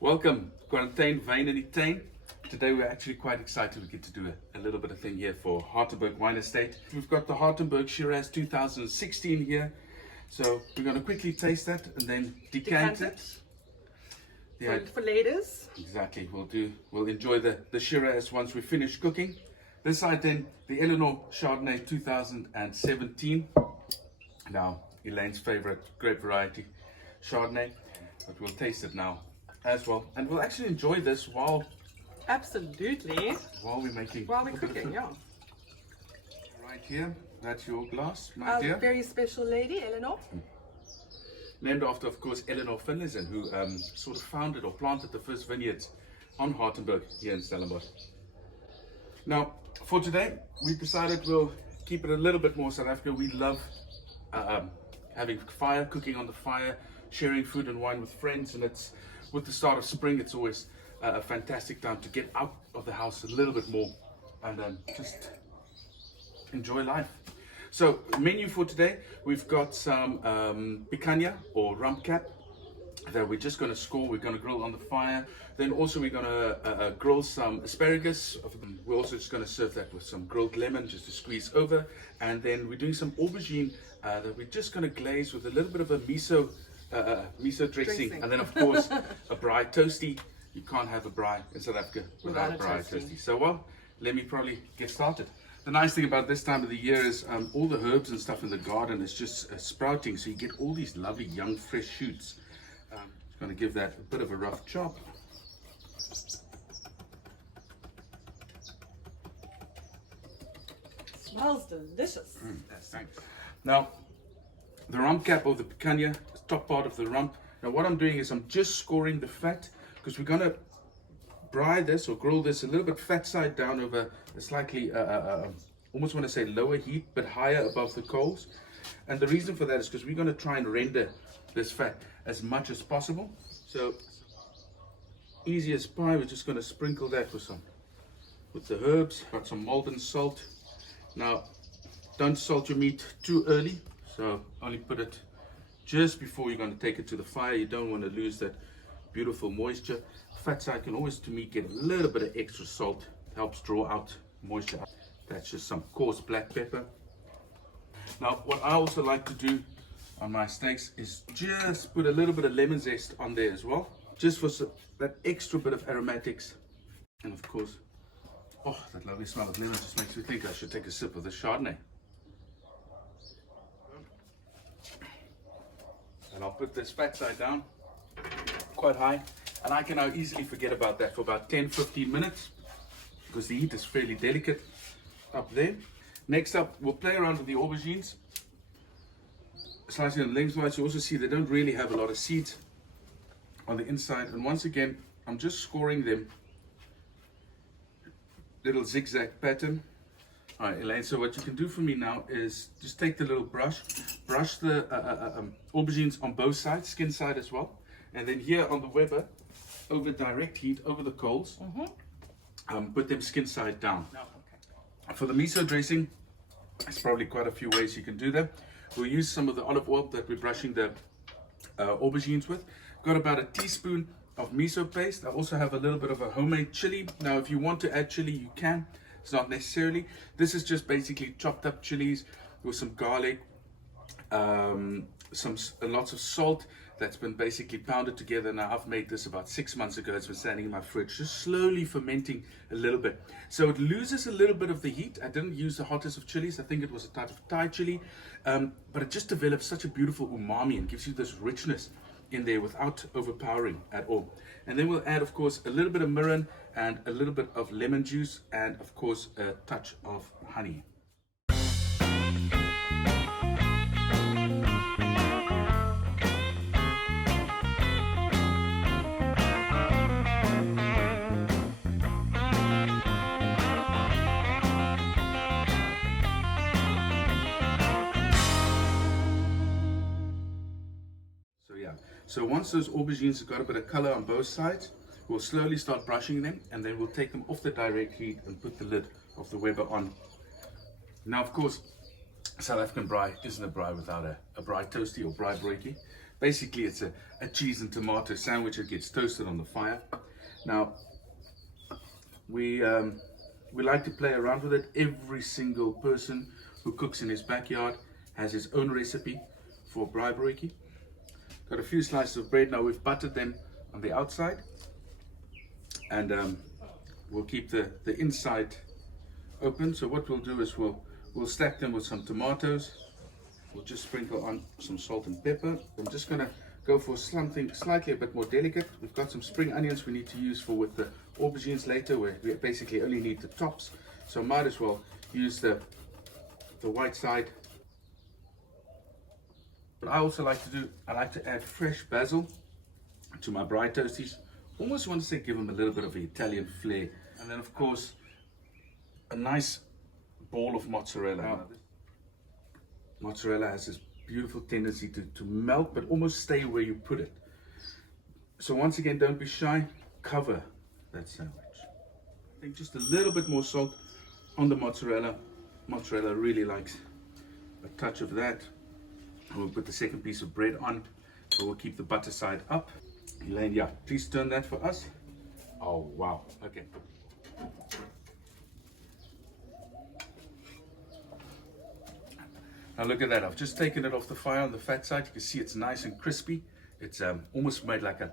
Welcome, Quarantine Wijn and Etain. Today we're actually quite excited we get to do a little bit of thing here for Hartenberg Wine Estate. We've got the Hartenberg Shiraz 2016 here. So we're going to quickly taste that and then decant it. Yeah. For ladies. Exactly, we'll enjoy the Shiraz once we finish cooking. This side then, the Eleanor Chardonnay 2017. Now, Elaine's favorite grape variety, Chardonnay. But we'll taste it now as well. And we'll actually enjoy this while we're cooking, yeah. Right here, that's your glass, my dear. Very special lady, Eleanor. Named after, of course, Eleanor Chardonnay, who sort of founded or planted the first vineyards on Hartenberg here in Stellenbosch. Now, for today, we decided we'll keep it a little bit more South Africa. We love having fire, cooking on the fire, sharing food and wine with friends, and it's with the start of spring, it's always a fantastic time to get out of the house a little bit more and just enjoy life. So, menu for today, we've got some Picanha or Rump cap that we're just going to score. We're going to grill on the fire. Then also we're going to grill some asparagus. We're also just going to serve that with some grilled lemon just to squeeze over. And then we're doing some aubergine that we're just going to glaze with a little bit of a miso dressing. And then of course a braai toasty. You can't have a braai in South Africa without a braai toasty. So well, let me probably get started. The nice thing about this time of the year is all the herbs and stuff in the garden is just sprouting, so you get all these lovely young fresh shoots. Just going to give that a bit of a rough chop. Smells delicious. Thanks. Now, the rump cap of the Picanha, the top part of the rump. Now what I'm doing is I'm just scoring the fat because we're going to braai this or grill this a little bit fat side down over a slightly, almost want to say lower heat, but higher above the coals. And the reason for that is because we're going to try and render this fat as much as possible. So, easy as pie, we're just going to sprinkle that with the herbs. Got some molten salt. Now, don't salt your meat too early, so only put it just before you're going to take it to the fire. You don't want to lose that beautiful moisture. Fat side can always, to me, get a little bit of extra salt. Helps draw out moisture. That's just some coarse black pepper. Now, what I also like to do on my steaks is just put a little bit of lemon zest on there as well, just for that extra bit of aromatics. And of course, oh, that lovely smell of lemon just makes me think I should take a sip of the Chardonnay. And I'll put this fat side down quite high, and I can now easily forget about that for about 10-15 minutes because the heat is fairly delicate up there. Next up, we'll play around with the aubergines, slicing them lengthwise. You also see they don't really have a lot of seeds on the inside, and once again I'm just scoring them little zigzag pattern. All right, Elaine, so what you can do for me now is just take the little brush the aubergines on both sides, skin side as well, and then here on the Weber, over direct heat, over the coals, put them skin side down. For the miso dressing, there's probably quite a few ways you can do that. We'll use some of the olive oil that we're brushing the aubergines with. Got about a teaspoon of miso paste. I also have a little bit of a homemade chili. Now, if you want to add chili, you can. It's not necessarily. This is just basically chopped up chilies with some garlic, lots of salt that's been basically pounded together. Now, I've made this about 6 months ago. It's been standing in my fridge, just slowly fermenting a little bit. So it loses a little bit of the heat. I didn't use the hottest of chilies. I think it was a type of Thai chili, but it just develops such a beautiful umami and gives you this richness in there without overpowering at all. And then we'll add, of course, a little bit of mirin and a little bit of lemon juice and, of course, a touch of honey. So once those aubergines have got a bit of color on both sides, we'll slowly start brushing them, and then we'll take them off the direct heat and put the lid of the Weber on. Now, of course, South African braai isn't a braai without a braai toasty or braaibroodjie. Basically, it's a cheese and tomato sandwich that gets toasted on the fire. Now, we like to play around with it. Every single person who cooks in his backyard has his own recipe for braaibroodjie. Got a few slices of bread. Now we've buttered them on the outside, and we'll keep the inside open. So what we'll do is we'll stack them with some tomatoes. We'll just sprinkle on some salt and pepper. I'm just going to go for something slightly a bit more delicate. We've got some spring onions we need to use with the aubergines later, where we basically only need the tops. So might as well use the white side. What I also like to do, I like to add fresh basil to my braai toasties. Almost want to say give them a little bit of an Italian flair. And then of course, a nice ball of mozzarella. Mozzarella has this beautiful tendency to melt, but almost stay where you put it. So once again, don't be shy, cover that sandwich. I think just a little bit more salt on the mozzarella. Mozzarella really likes a touch of that. And we'll put the second piece of bread on, but we'll keep the butter side up. Elaine, yeah, please turn that for us. Oh, wow, okay. Now look at that, I've just taken it off the fire on the fat side. You can see it's nice and crispy. It's almost made like a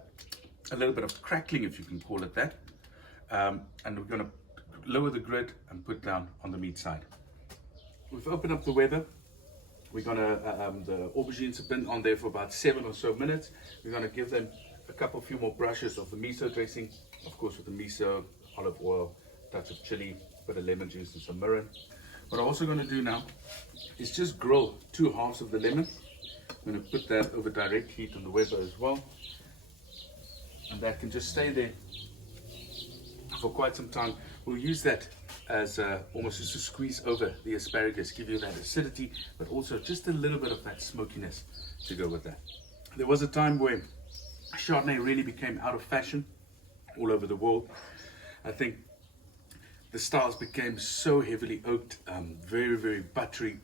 little bit of crackling, if you can call it that. And we're gonna lower the grid and put down on the meat side. We've opened up the weather. We're gonna, the aubergines have been on there for about 7 or so minutes. We're gonna give them a few more brushes of the miso dressing, of course with the miso, olive oil, touch of chili, bit of lemon juice and some mirin. What I'm also gonna do now is just grill 2 halves of the lemon. I'm gonna put that over direct heat on the Weber as well. And that can just stay there for quite some time. We'll use that as almost just to squeeze over the asparagus, give you that acidity, but also just a little bit of that smokiness to go with that. There was a time where Chardonnay really became out of fashion all over the world. I think the styles became so heavily oaked, very, very buttery.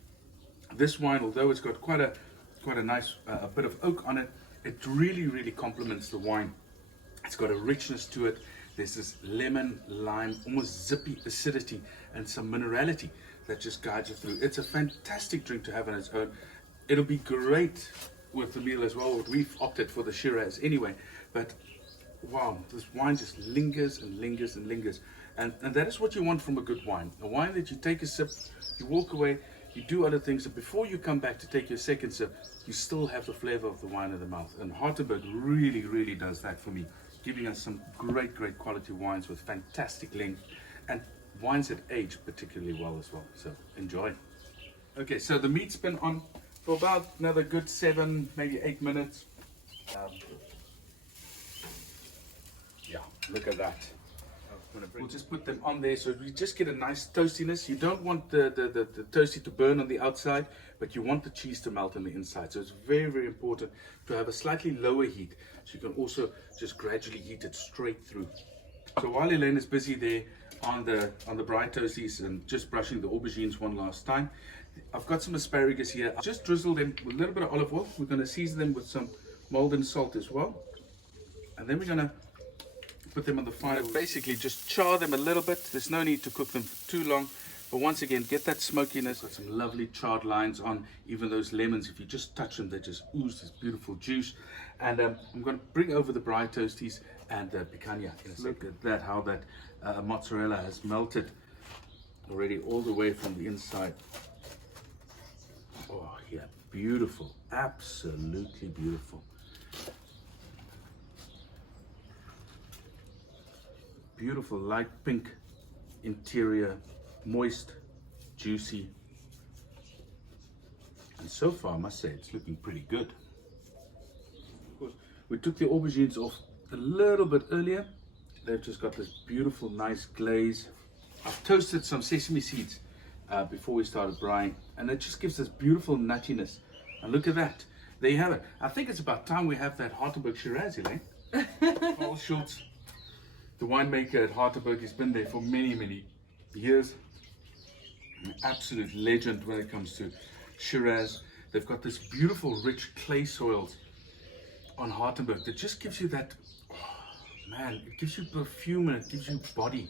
This wine, although it's got quite a nice a bit of oak on it, it really, really complements the wine. It's got a richness to it. There's this lemon, lime, almost zippy acidity and some minerality that just guides you through. It's a fantastic drink to have on its own. It'll be great with the meal as well. We've opted for the Shiraz anyway, but wow, this wine just lingers and lingers and lingers. And that is what you want from a good wine. A wine that you take a sip, you walk away, you do other things, and before you come back to take your second sip, you still have the flavor of the wine in the mouth. And Hartenberg really, really does that for me, giving us some great, great quality wines with fantastic length, and wines that age particularly well as well. So enjoy. Okay, so the meat's been on for about another good 7, maybe 8 minutes. Yeah, look at that. We'll just put them on there so we just get a nice toastiness. You don't want the toasty to burn on the outside, but you want the cheese to melt on the inside. So it's very, very important to have a slightly lower heat, so you can also just gradually heat it straight through. So while Elaine is busy there on the braai toasties and just brushing the aubergines one last time, I've got some asparagus here. I'll just drizzle them with a little bit of olive oil. We're going to season them with some Maldon salt as well, and then we're going to put them on the fire. Basically just char them a little bit. There's no need to cook them for too long, but once again, get that smokiness. Got some lovely charred lines on even those lemons. If you just touch them, they just ooze this beautiful juice. And I'm going to bring over the braai toasties and the picanha. Look at that, how that mozzarella has melted already all the way from the inside. Oh yeah, beautiful, absolutely beautiful. Beautiful light pink interior, moist, juicy, and so far I must say it's looking pretty good. Of course, we took the aubergines off a little bit earlier. They've just got this beautiful nice glaze. I've toasted some sesame seeds before we started braaiing, and it just gives this beautiful nuttiness. And look at that, there you have it. I think it's about time we have that Hartenberg Shiraz, Elaine. Paul Schultz, the winemaker at Hartenberg, has been there for many, many years. An absolute legend when it comes to Shiraz. They've got this beautiful, rich clay soils on Hartenberg that just gives you that, oh, man, it gives you perfume and it gives you body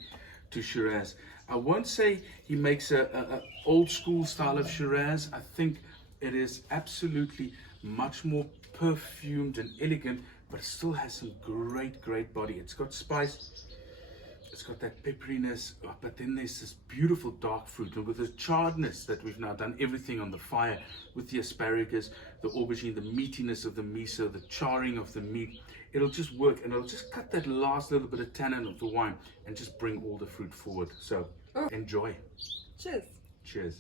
to Shiraz. I won't say he makes a old school style of Shiraz. I think it is absolutely much more perfumed and elegant, but it still has some great body. It's got spice, it's got that pepperiness, but then there's this beautiful dark fruit, and with the charredness that we've now done everything on the fire with the asparagus, the aubergine, the meatiness of the miso, the charring of the meat, it'll just work, and it'll just cut that last little bit of tannin of the wine and just bring all the fruit forward. So enjoy. Cheers. Cheers.